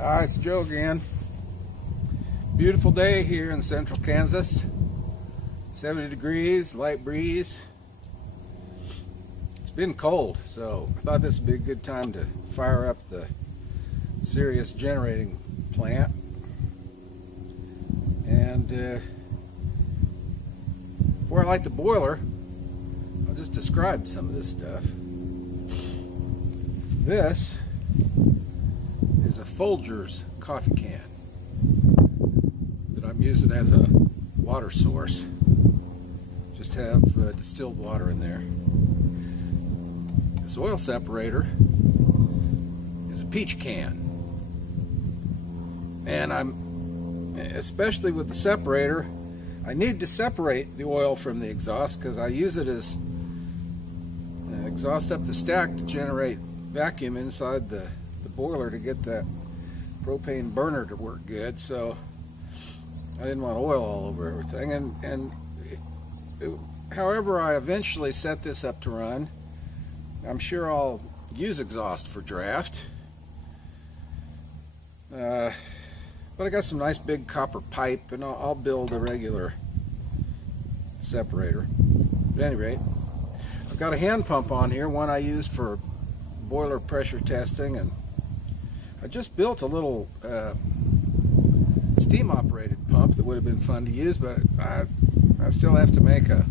Hi, it's Joe again. Beautiful day here in central Kansas. 70 degrees, light breeze. It's been cold, so I thought this would be a good time to fire up the Sirius generating plant. And before I light the boiler, I'll just describe some of this stuff. This is a Folgers coffee can that I'm using as a water source. Just have distilled water in there. This oil separator is a peach can, and especially with the separator, I need to separate the oil from the exhaust because I use it as exhaust up the stack to generate vacuum inside the boiler to get that propane burner to work good. So I didn't want oil all over everything, and however I eventually set this up to run, I'm sure I'll use exhaust for draft. But I got some nice big copper pipe, and I'll build a regular separator. But at any rate, I've got a hand pump on here, one I use for boiler pressure testing, and I just built a little steam operated pump that would have been fun to use, but I still have to make a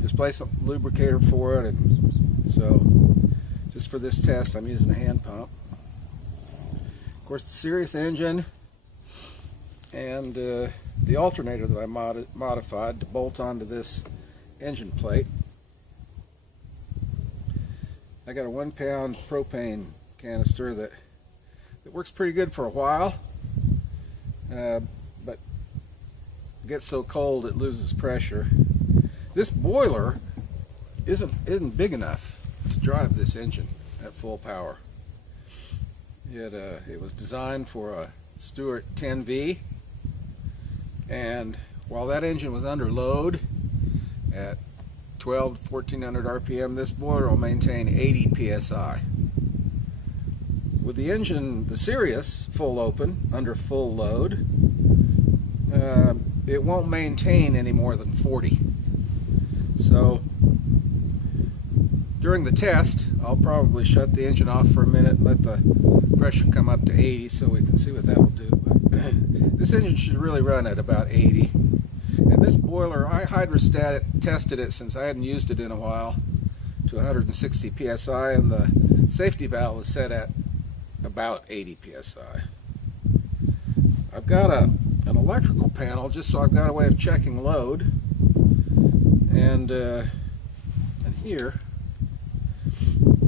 displacement lubricator for it, and so just for this test I'm using a hand pump. Of course, the Sirius engine and the alternator that I modified to bolt onto this engine plate. I got a 1 pound propane canister that works pretty good for a while, but gets so cold it loses pressure. This boiler isn't big enough to drive this engine at full power. It was designed for a Stewart 10V, and while that engine was under load at 12 to 1400 RPM, this boiler will maintain 80 PSI. With the engine, the Sirius, full open, under full load, it won't maintain any more than 40. So during the test, I'll probably shut the engine off for a minute and let the pressure come up to 80 so we can see what that will do. But this engine should really run at about 80. And this boiler, I hydrostatic tested it since I hadn't used it in a while to 160 PSI, and the safety valve was set at about 80 PSI. I've got an electrical panel just so I've got a way of checking load, and here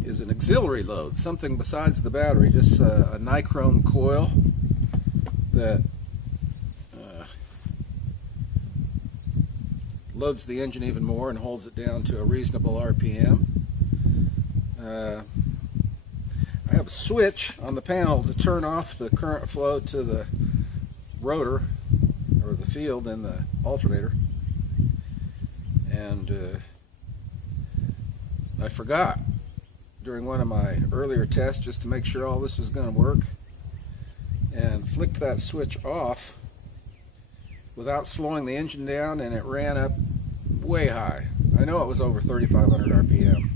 is an auxiliary load, something besides the battery, just a nichrome coil that loads the engine even more and holds it down to a reasonable RPM. I have a switch on the panel to turn off the current flow to the rotor or the field in the alternator, and I forgot during one of my earlier tests just to make sure all this was going to work, and flicked that switch off without slowing the engine down, and it ran up way high. I know it was over 3,500 RPM,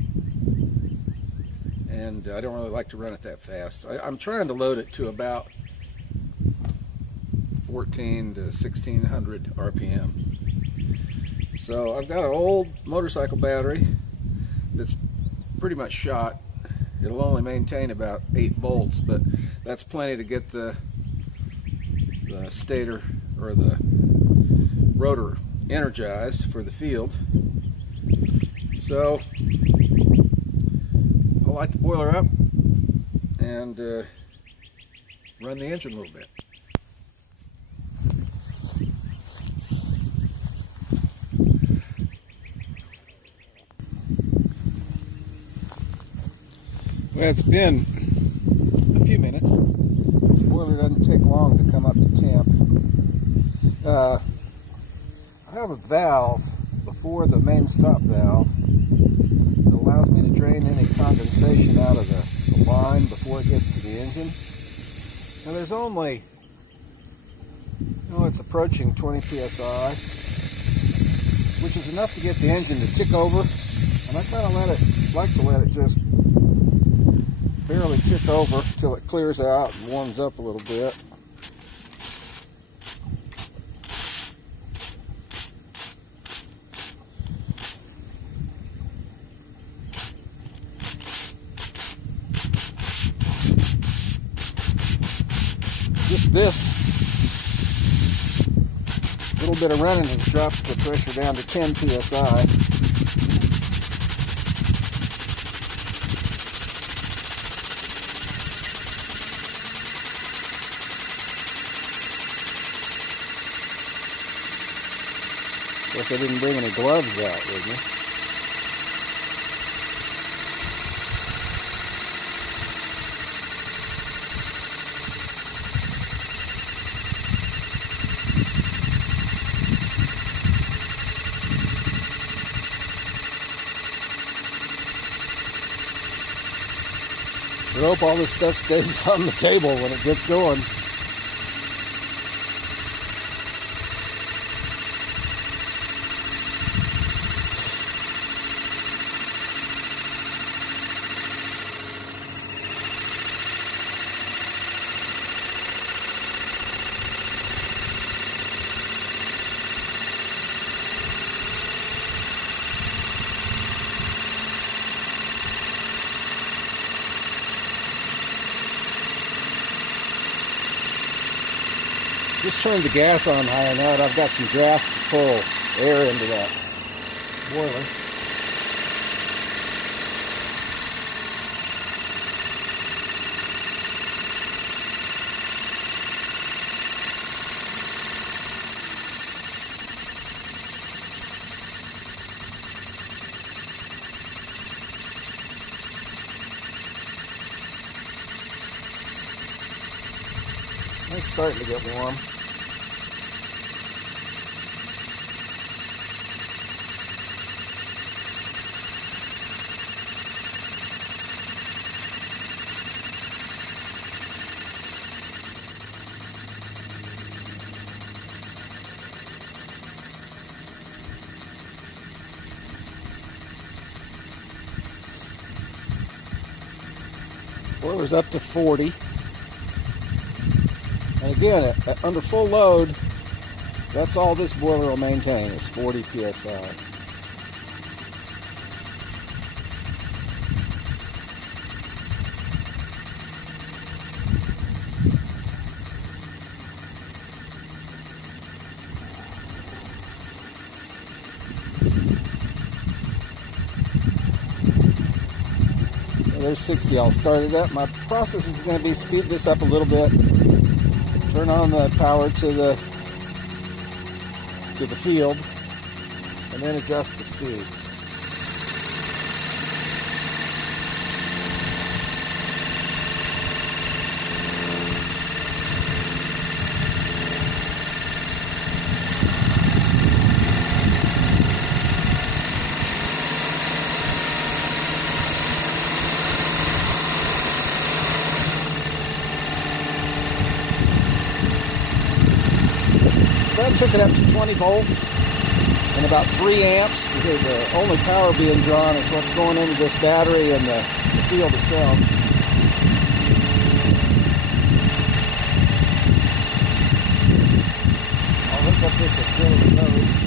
and I don't really like to run it that fast. I'm trying to load it to about 14 to 1,600 RPM. So I've got an old motorcycle battery that's pretty much shot. It'll only maintain about 8 volts, but that's plenty to get the stator or the rotor energized for the field. So I'll light the boiler up and run the engine a little bit. Well, it's been a few minutes. The boiler doesn't take long to come up to temp. I have a valve before the main stop valve that allows me to drain any condensation out of the line before it gets to the engine. Now there's only, it's approaching 20 psi, which is enough to get the engine to tick over. And I kind of like to let it just barely tick over till it clears out and warms up a little bit. Just this little bit of running has dropped the pressure down to 10 psi. Of course, I didn't bring any gloves out with me. I hope all this stuff stays on the table when it gets going. Just turned the gas on high enough. I've got some draft to pull air into that boiler. It's starting to get warm. Boiler's up to 40. And again, under full load, that's all this boiler will maintain is 40 psi. There's 60. I'll start it up. My process is going to be speed this up a little bit, turn on the power to the field, and then adjust the speed. That took it up to 20 volts and about 3 amps. The only power being drawn is what's going into this battery and the field itself. I'll hook up this auxiliary node.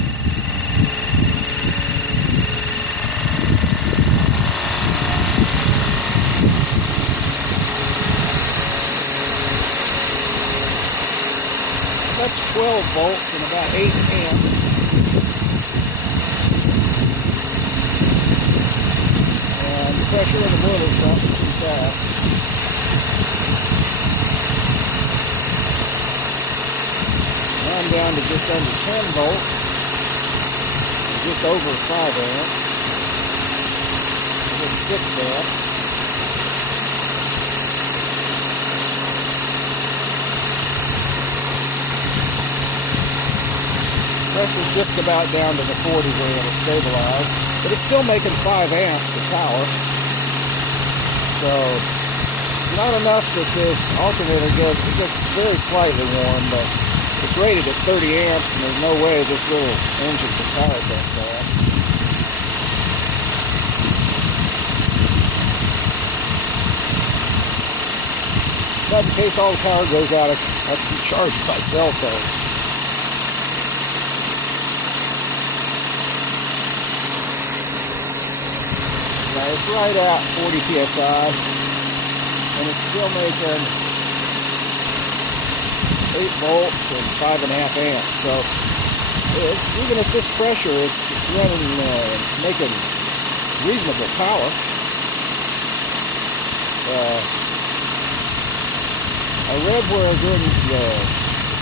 That's 12 volts and about 8 amps. And the pressure in the boiler is dropping too fast. Now I'm down to just under 10 volts, just over 5 amps, just 6 amps. Pressure's just about down to the 40 where it'll stabilize, but it's still making 5 amps of power. So, not enough that this alternator gets very slightly warm, but it's rated at 30 amps, and there's no way this little engine can power it that fast. But in case all the power goes out, I have to charge my cell phone. Now it's right at 40 psi, and it's still making 8 volts and 5.5 amps. So even at this pressure, it's running, making reasonable power. I read where during the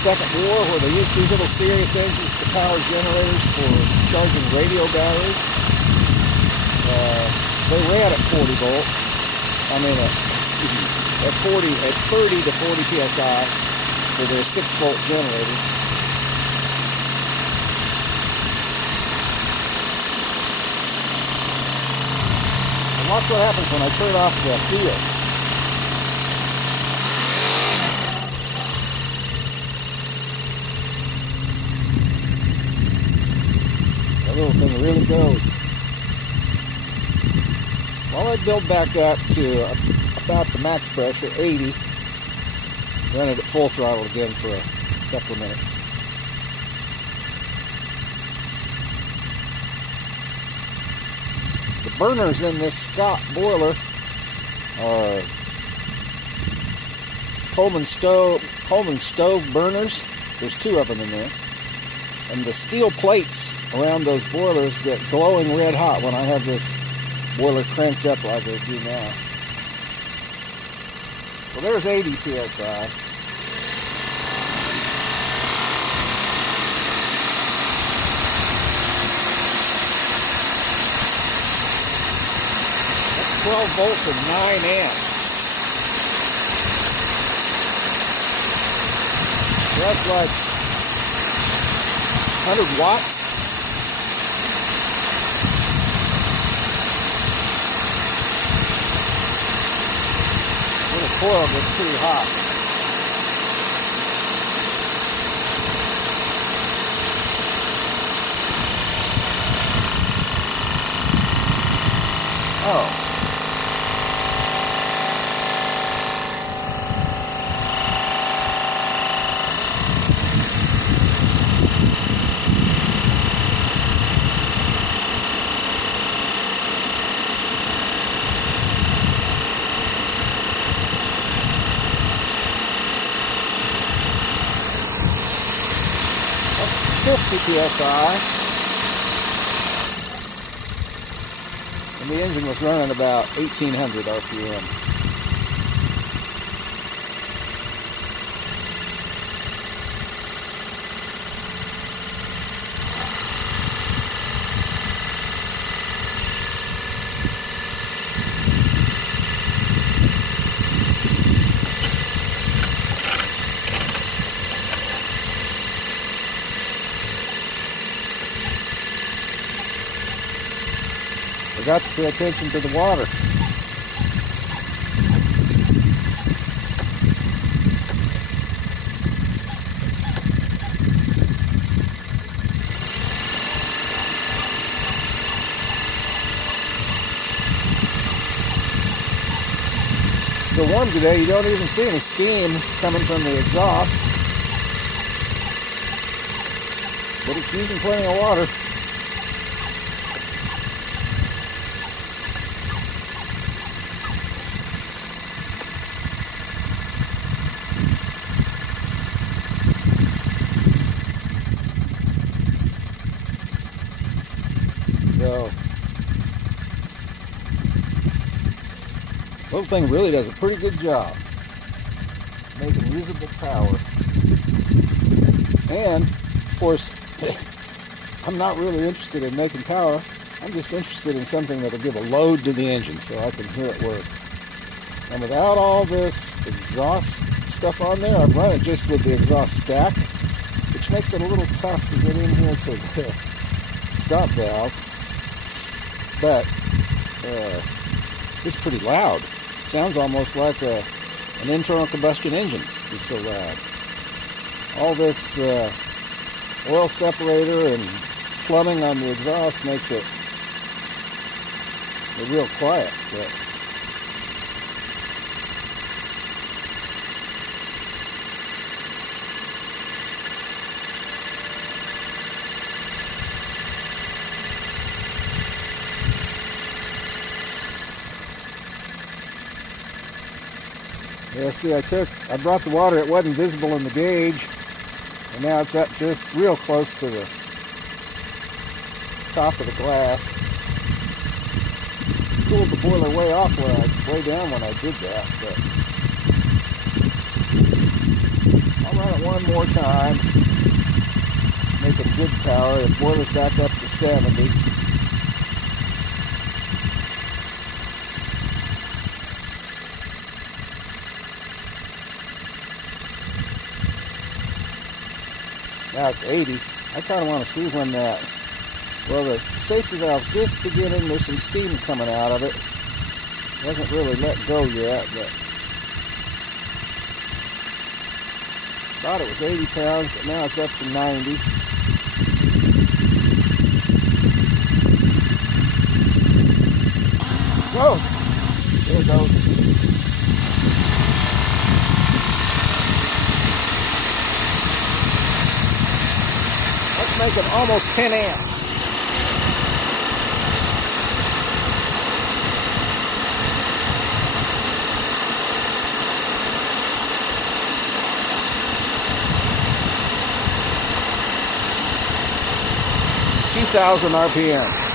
Second War, where they used these little Sirius engines to power generators for charging radio batteries, they ran at 40 volts. I mean, at 30 to 40 psi for their 6-volt generators. And watch what happens when I turn off the field. That little thing really goes. Well, I build back up to about the max pressure, 80. Run it at full throttle again for a couple of minutes. The burners in this Scott boiler are Coleman stove burners. There's 2 of them in there. And the steel plates around those boilers get glowing red hot when I have this boiler cranked up like I do now. Well, there's 80 psi. That's 12 volts and 9 amps. So that's like 100 watts. Coil gets pretty hot. Oh. psi, and the engine was running about 1800 RPM. Forgot to pay attention to the water. So warm today, you don't even see any steam coming from the exhaust, but it's using plenty of water. So, little thing really does a pretty good job making usable power. And, of course, I'm not really interested in making power. I'm just interested in something that'll give a load to the engine so I can hear it work. And without all this exhaust stuff on there, I'm running just with the exhaust stack, which makes it a little tough to get in here to the stop valve. But it's pretty loud. It sounds almost like a an internal combustion engine is so loud. All this oil separator and plumbing on the exhaust makes it real quiet. But yeah, see, I brought the water, it wasn't visible in the gauge, and now it's up just real close to the top of the glass. Cooled the boiler way off way down when I did that, but I'll run it one more time, make it good power. The boiler's back up to 70. Now it's 80. I kind of want to see when that, well, the safety valve's just beginning, there's some steam coming out of it. Hasn't really let go yet, but thought it was 80 pounds, but now it's up to 90. Whoa! There it goes. Make it almost 10 amps. (2,000 RPM).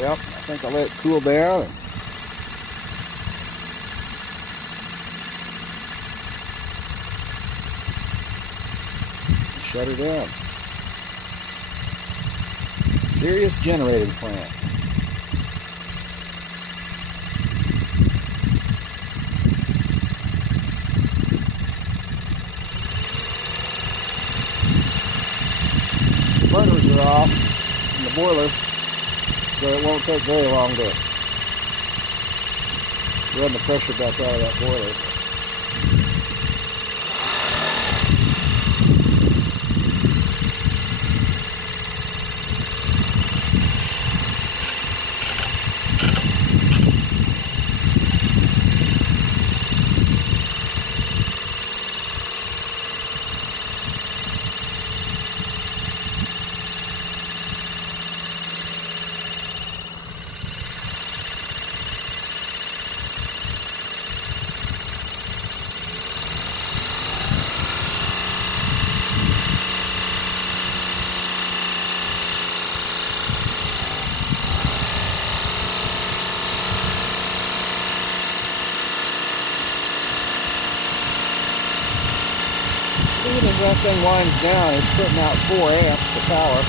Yep, I think I'll let it cool down and shut her down. Sirius generating plant. The burners are off in the boiler, so it won't take very long to run the pressure back out of that boiler. Even as that thing winds down, it's putting out 4 amps of power.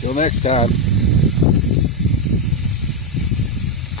Till next time.